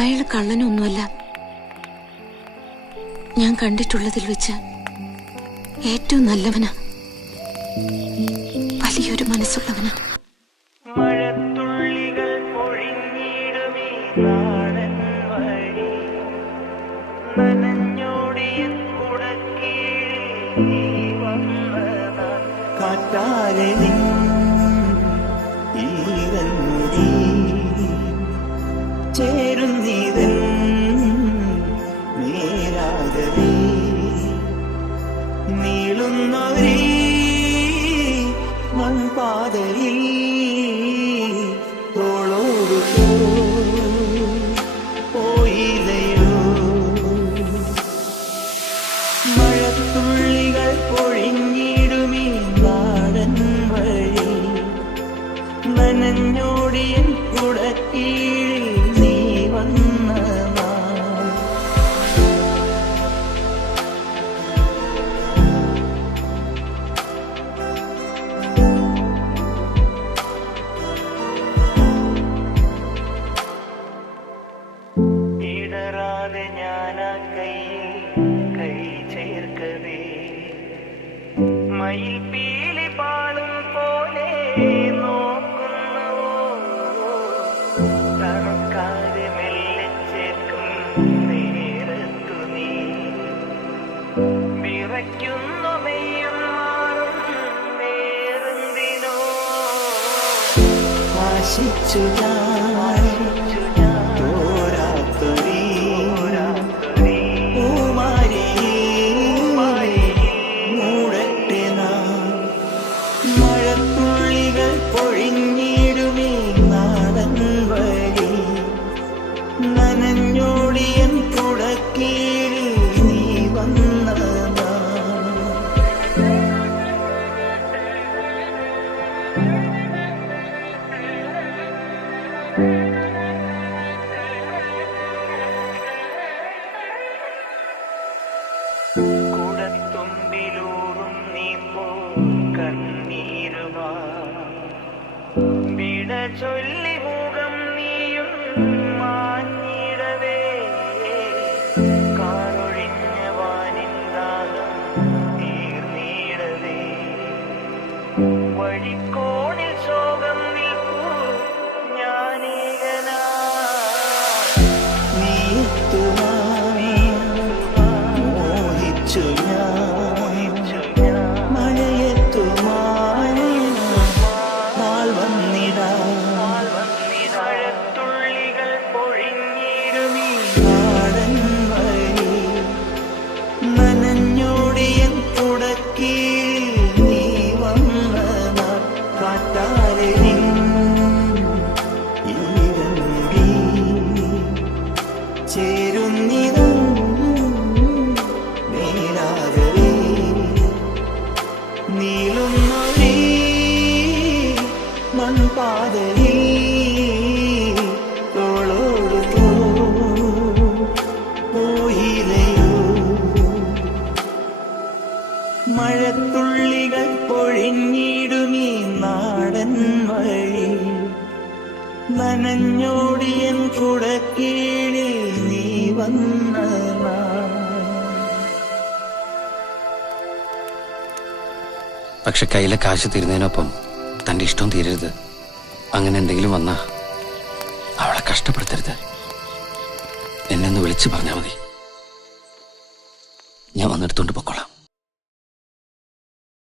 അയാൾ കള്ളനൊന്നുമല്ല. ഞാൻ കണ്ടിട്ടുള്ളതിൽ വെച്ച് ഏറ്റവും നല്ലവനാ, വലിയൊരു മനസ്സുള്ളവനാ. ചേരുന്നീതൻ നീരാകവേ നീളുന്നവരീ മൺപാതയിൽ തോളോടു പോയില്ലയോ. മഴത്തുള്ളികൾ പൊഴിഞ്ഞിടുമീ നാടൻ വഴി നനഞ്ഞോടിയൻ കുടക്കീഴിൽ നീ വന്ന ഇടറാതെ ഞാനാ കൈ ചേർക്കവേ മയിൽ പീലി പാളും പോലെ നോക്കുന്നവോ തണുക്കാതെ മെല്ലെ ചേർക്കും നേരത്തു നീ വിറയ്ക്കുന്നു മെയ്യും മാറും നേരെന്തിനോ ആശിച്ചു മഴത്തുള്ളികൾ പൊഴിഞ്ഞിടുമീ നാടൻ വഴി നനഞ്ഞോടിയൻ കുടക്കീഴിൽ നീ വന്നതാ. കുടത്തുമ്പിലൂറും നീ പോ കണ്ണീരുമാ വിട ചൊല്ലി മുഖം നീയും മാഞ്ഞിടവേ കാറൊഴിഞ്ഞ വാനിന്താകം തീർന്നിടവേ വഴിക്കോണിൽ ശോകം നിൽക്കൂ ഞാനേകനാ നീ മോഹിച്ചു മഴത്തുള്ളികൾ പൊഴിഞ്ഞിടുമീ നാടൻ വഴി നനഞ്ഞോടിയൻ കുടക്കീഴിൽ നീ വന്ന കാറ്റാലെ ഈരണ്ടി ചേരുന്നിതും നീരാകവേ നീളുന്നൊരീ മൺപാതയിൽ തോളോടു പോയില്ലയോ. മഴത്തുള്ളികൾ പൊഴിഞ്ഞിടുമീ നാടൻ വഴി നനഞ്ഞോടിയൻ കുടക്കീഴിൽ നീ വന്ന പക്ഷെ കയ്യിലെ കാശ് തീരുന്നതിനൊപ്പം തൻ്റെ ഇഷ്ടം തീരരുത്. അങ്ങനെ എന്തെങ്കിലും വന്നാ അവളെ കഷ്ടപ്പെടുത്തരുത്. എന്നെ ഒന്ന് വിളിച്ചു പറഞ്ഞാൽ മതി, ഞാൻ വന്നെടുത്തോണ്ട് പൊക്കോളാം.